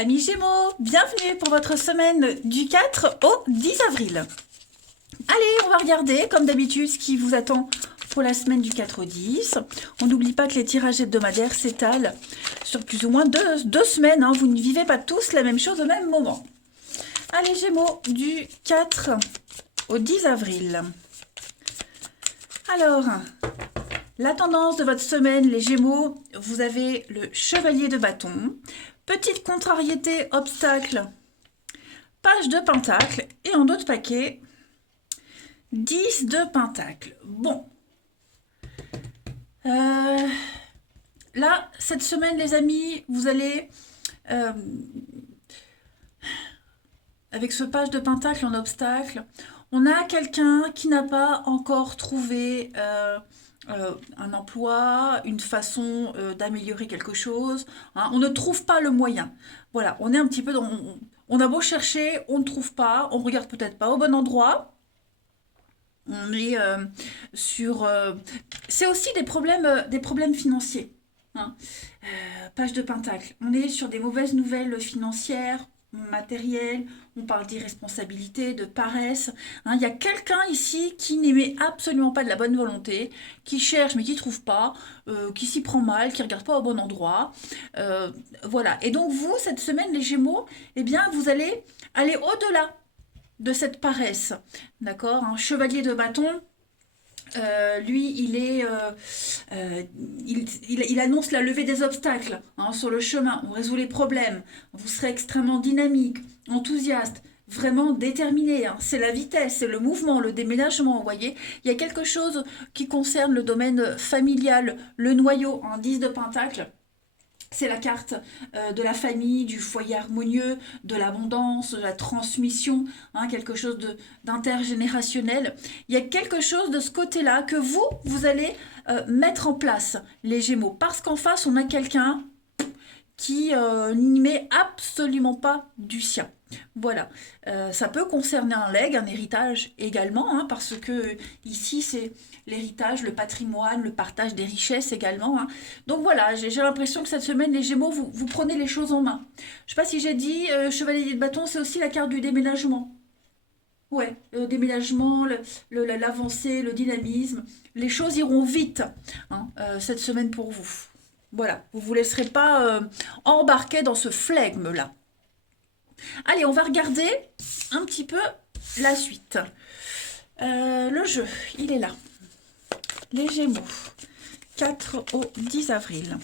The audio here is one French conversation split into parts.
Amis Gémeaux, bienvenue pour votre semaine du 4 au 10 avril. Allez, on va regarder, comme d'habitude, ce qui vous attend pour la semaine du 4 au 10. On n'oublie pas que les tirages hebdomadaires s'étalent sur plus ou moins deux semaines. Vous ne vivez pas tous la même chose au même moment. Allez, Gémeaux, du 4 au 10 avril. Alors, la tendance de votre semaine, les Gémeaux, vous avez le chevalier de bâton. Petite contrariété, obstacle, page de pentacle et en d'autres paquets, 10 de pentacle. Bon. Là, cette semaine, les amis, vous allez, avec ce page de pentacle en obstacle, on a quelqu'un qui n'a pas encore trouvé un emploi, une façon d'améliorer quelque chose. On ne trouve pas le moyen. Voilà, on est un petit peu dans... On a beau chercher, on ne trouve pas, on regarde peut-être pas au bon endroit. On est sur... c'est aussi des problèmes financiers. Page de pentacle. On est sur des mauvaises nouvelles financières, matérielles, on parle d'irresponsabilité, de paresse. Il y a quelqu'un ici qui n'émet absolument pas de la bonne volonté, qui cherche mais qui ne trouve pas, qui s'y prend mal, qui ne regarde pas au bon endroit. Voilà. Et donc vous, cette semaine, les Gémeaux, eh bien, vous allez aller au-delà de cette paresse. D'accord, chevalier de bâton. Lui, il annonce la levée des obstacles sur le chemin. On résout les problèmes. Vous serez extrêmement dynamique, enthousiaste, vraiment déterminé. C'est la vitesse, c'est le mouvement, le déménagement. Vous voyez, il y a quelque chose qui concerne le domaine familial, le noyau, 10 de pentacle. C'est la carte de la famille, du foyer harmonieux, de l'abondance, de la transmission, quelque chose d'intergénérationnel. Il y a quelque chose de ce côté-là que vous allez mettre en place, les Gémeaux. Parce qu'en face, on a quelqu'un qui n'y met absolument pas du sien. Voilà, ça peut concerner un legs, un héritage également, parce que ici c'est l'héritage, le patrimoine, le partage des richesses également. Donc voilà, j'ai l'impression que cette semaine, les Gémeaux, vous prenez les choses en main. Je ne sais pas si j'ai dit, chevalier de bâton, c'est aussi la carte du déménagement. Ouais, le déménagement, l'avancée, le dynamisme, les choses iront vite cette semaine pour vous. Voilà, vous ne vous laisserez pas embarquer dans ce flegme-là. Allez, on va regarder un petit peu la suite. Le jeu, il est là. Les Gémeaux, 4 au 10 avril.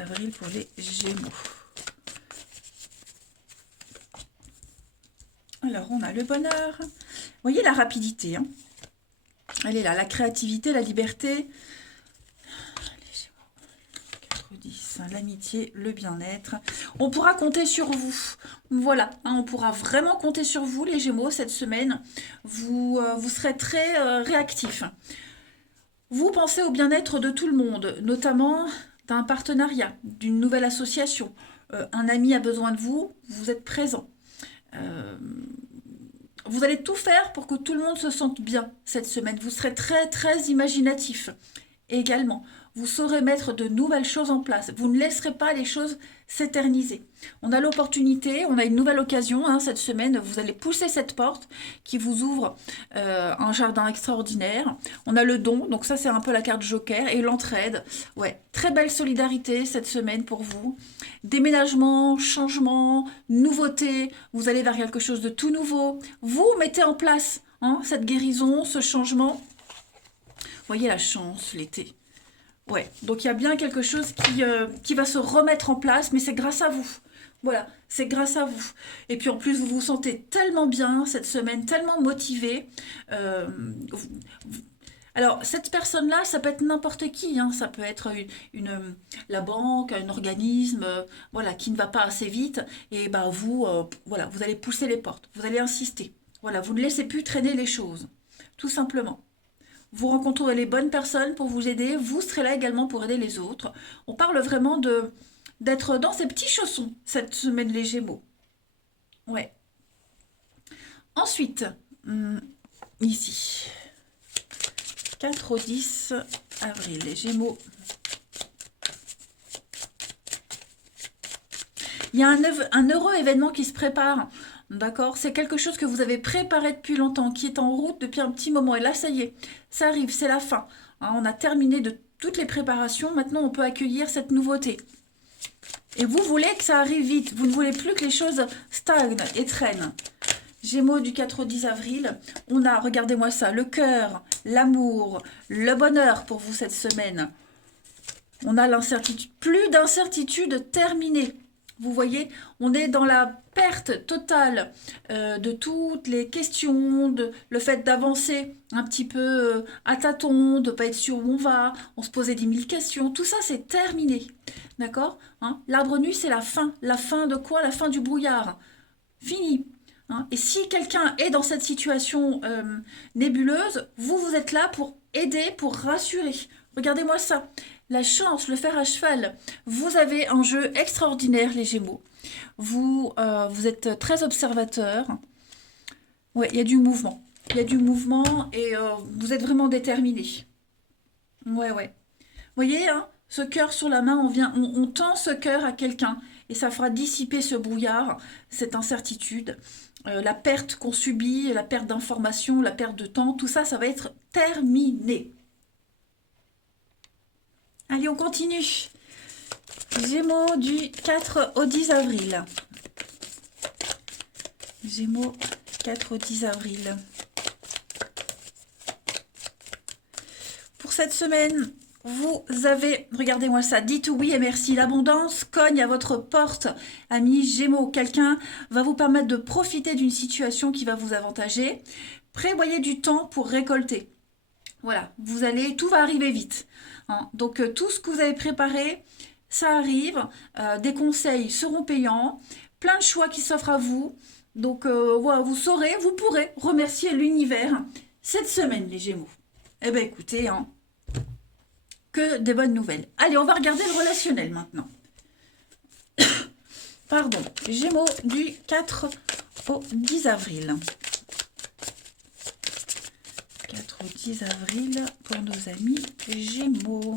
Avril pour les Gémeaux. Alors, on a le bonheur. Vous voyez la rapidité. Elle est là. La créativité, la liberté. Les Gémeaux. 4 au 10. L'amitié, le bien-être. On pourra compter sur vous. Voilà. On pourra vraiment compter sur vous, les Gémeaux, cette semaine. Vous serez très réactifs. Vous pensez au bien-être de tout le monde, notamment d'un partenariat, d'une nouvelle association. Un ami a besoin de vous, vous êtes présent. Vous allez tout faire pour que tout le monde se sente bien cette semaine. Vous serez très, très imaginatif également. Vous saurez mettre de nouvelles choses en place. Vous ne laisserez pas les choses s'éterniser. On a l'opportunité, on a une nouvelle occasion cette semaine. Vous allez pousser cette porte qui vous ouvre un jardin extraordinaire. On a le don, donc ça c'est un peu la carte joker. Et l'entraide. Ouais, très belle solidarité cette semaine pour vous. Déménagement, changement, nouveauté. Vous allez vers quelque chose de tout nouveau. Vous mettez en place cette guérison, ce changement. Vous voyez la chance, l'été. Ouais, donc il y a bien quelque chose qui va se remettre en place, mais c'est grâce à vous. Voilà, c'est grâce à vous. Et puis en plus, vous vous sentez tellement bien cette semaine, tellement motivé. Alors, cette personne-là, ça peut être n'importe qui. Ça peut être la banque, un organisme, voilà, qui ne va pas assez vite. Et vous, voilà, vous allez pousser les portes, vous allez insister. Voilà, vous ne laissez plus traîner les choses, tout simplement. Vous rencontrerez les bonnes personnes pour vous aider. Vous serez là également pour aider les autres. On parle vraiment d'être dans ces petits chaussons cette semaine, les Gémeaux. Ouais. Ensuite, ici, 4 au 10 avril, les Gémeaux. Il y a un heureux événement qui se prépare, d'accord? C'est quelque chose que vous avez préparé depuis longtemps, qui est en route depuis un petit moment. Et là, ça y est, ça arrive, c'est la fin. Hein, on a terminé de toutes les préparations. Maintenant, on peut accueillir cette nouveauté. Et vous voulez que ça arrive vite. Vous ne voulez plus que les choses stagnent et traînent. Gémeaux du 4 au 10 avril. On a, regardez-moi ça, le cœur, l'amour, le bonheur pour vous cette semaine. On a l'incertitude, plus d'incertitude terminée. Vous voyez, on est dans la perte totale de toutes les questions, de le fait d'avancer un petit peu à tâtons, de ne pas être sûr où on va, on se posait 10 000 questions, tout ça c'est terminé, d'accord, hein? L'arbre nu c'est la fin de quoi? La fin du brouillard, fini. Hein? Et si quelqu'un est dans cette situation nébuleuse, vous êtes là pour aider, pour rassurer. Regardez-moi ça. La chance, le fer à cheval. Vous avez un jeu extraordinaire, les Gémeaux. Vous êtes très observateur. Ouais, il y a du mouvement. Il y a du mouvement et vous êtes vraiment déterminé. Ouais, ouais. Vous voyez, hein, ce cœur sur la main, on tend ce cœur à quelqu'un et ça fera dissiper ce brouillard, cette incertitude. La perte qu'on subit, la perte d'informations, la perte de temps, tout ça, ça va être terminé. Allez, on continue. Gémeaux du 4 au 10 avril. Gémeaux 4 au 10 avril. Pour cette semaine, vous avez, regardez-moi ça, dites oui et merci. L'abondance cogne à votre porte, amis Gémeaux. Quelqu'un va vous permettre de profiter d'une situation qui va vous avantager. Prévoyez du temps pour récolter. Voilà, tout va arriver vite. Hein. Donc tout ce que vous avez préparé, ça arrive. Des conseils seront payants. Plein de choix qui s'offrent à vous. Donc voilà, vous pourrez remercier l'univers cette semaine, les Gémeaux. Eh bien écoutez, hein, que des bonnes nouvelles. Allez, on va regarder le relationnel maintenant. Pardon, Gémeaux du 4 au 10 avril. 4 au 10 avril pour nos amis Gémeaux.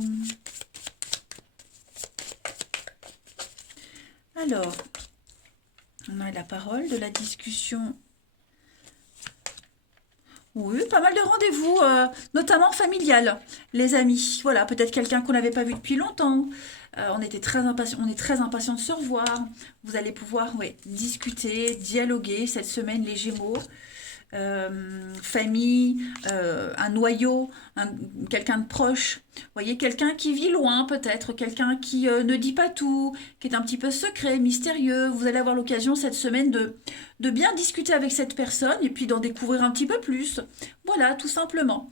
Alors, on a la parole de la discussion. Oui, pas mal de rendez-vous, notamment familial, les amis. Voilà, peut-être quelqu'un qu'on n'avait pas vu depuis longtemps. On est très impatient de se revoir. Vous allez pouvoir discuter, dialoguer cette semaine, les Gémeaux. Famille, un noyau, quelqu'un de proche. Vous voyez, quelqu'un qui vit loin peut-être, quelqu'un qui ne dit pas tout, qui est un petit peu secret, mystérieux. Vous allez avoir l'occasion cette semaine de bien discuter avec cette personne et puis d'en découvrir un petit peu plus. Voilà, tout simplement.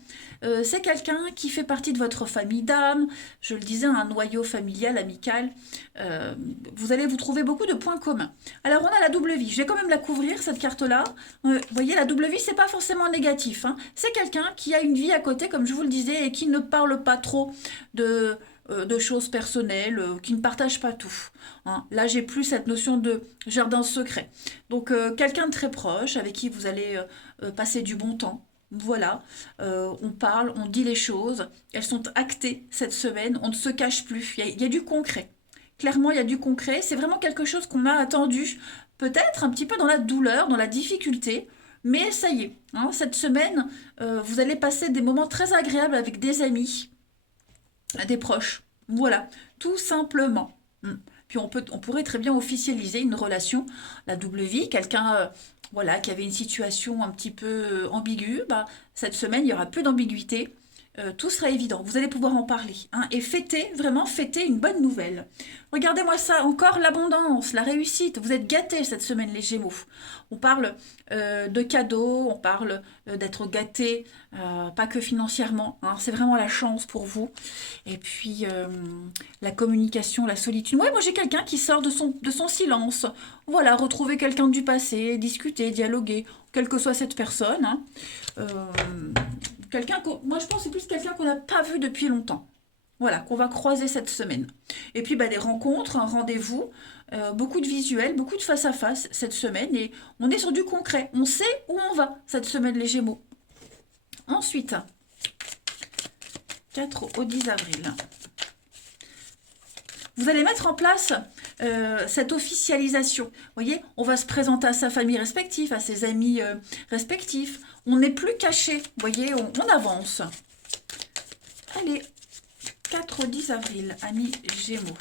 C'est quelqu'un qui fait partie de votre famille d'âme, je le disais, un noyau familial, amical. Vous allez vous trouver beaucoup de points communs. Alors on a la double vie, je vais quand même la couvrir cette carte-là. Vous voyez, la double vie, c'est pas forcément négatif. Hein. C'est quelqu'un qui a une vie à côté, comme je vous le disais, et qui ne parle pas trop de choses personnelles, qui ne partage pas tout. Hein. Là, j'ai plus cette notion de jardin secret. Donc, quelqu'un de très proche, avec qui vous allez passer du bon temps. Voilà, on parle, on dit les choses, elles sont actées cette semaine, on ne se cache plus, il y a du concret. Clairement, il y a du concret, c'est vraiment quelque chose qu'on a attendu, peut-être un petit peu dans la douleur, dans la difficulté, mais ça y est, hein, cette semaine, vous allez passer des moments très agréables avec des amis, des proches, voilà, tout simplement. Puis on pourrait très bien officialiser une relation, la double vie, quelqu'un voilà, qui avait une situation un petit peu ambiguë, cette semaine, il n'y aura plus d'ambiguïté. Tout sera évident, vous allez pouvoir en parler. Hein, et vraiment fêter une bonne nouvelle. Regardez-moi ça, encore l'abondance, la réussite. Vous êtes gâtés cette semaine, les Gémeaux. On parle de cadeaux, on parle d'être gâtés, pas que financièrement. Hein, c'est vraiment la chance pour vous. Et puis, la communication, la solitude. Ouais, moi, j'ai quelqu'un qui sort de son silence. Voilà, retrouver quelqu'un du passé, discuter, dialoguer, quelle que soit cette personne. Hein. Moi je pense que c'est plus quelqu'un qu'on n'a pas vu depuis longtemps. Voilà, qu'on va croiser cette semaine. Et puis des rencontres, un rendez-vous, beaucoup de visuels, beaucoup de face-à-face cette semaine. Et on est sur du concret. On sait où on va cette semaine, les Gémeaux. Ensuite, 4 au 10 avril. Vous allez mettre en place cette officialisation. Vous voyez, on va se présenter à sa famille respective, à ses amis respectifs. On n'est plus caché. Vous voyez, on avance. Allez, 4 au 10 avril, amis Gémeaux.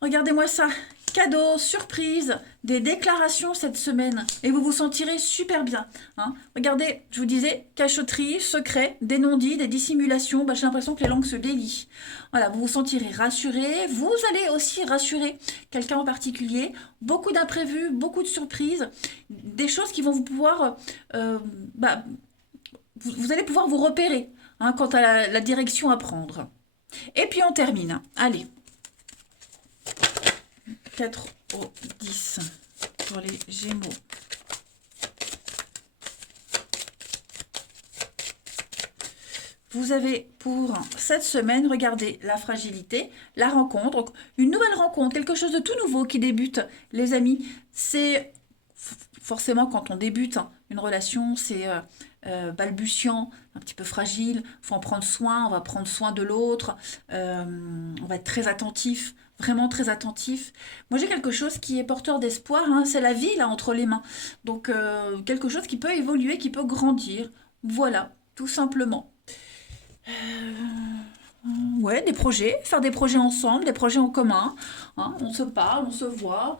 Regardez-moi ça. Cadeau, surprise, des déclarations cette semaine. Et vous vous sentirez super bien. Hein. Regardez, je vous disais, cachotterie, secret, des non-dits, des dissimulations. Bah, j'ai l'impression que les langues se délient. Voilà, vous vous sentirez rassuré. Vous allez aussi rassurer quelqu'un en particulier. Beaucoup d'imprévus, beaucoup de surprises. Des choses qui vont vous pouvoir... vous allez pouvoir vous repérer quant à la direction à prendre. Et puis on termine. Allez. 4 au 10 pour les Gémeaux. Vous avez pour cette semaine, regardez, la fragilité, la rencontre, donc une nouvelle rencontre, quelque chose de tout nouveau qui débute. Les amis, c'est forcément quand on débute une relation, c'est balbutiant, un petit peu fragile, il faut en prendre soin, on va prendre soin de l'autre, on va être très attentif, vraiment très attentif. Moi j'ai quelque chose qui est porteur d'espoir, c'est la vie là entre les mains, donc quelque chose qui peut évoluer, qui peut grandir, voilà, tout simplement. Ouais, des projets, faire des projets ensemble, des projets en commun, on se parle, on se voit,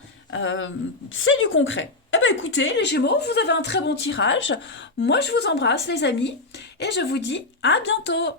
c'est du concret. Eh bien écoutez les Gémeaux, vous avez un très bon tirage, moi je vous embrasse les amis, et je vous dis à bientôt.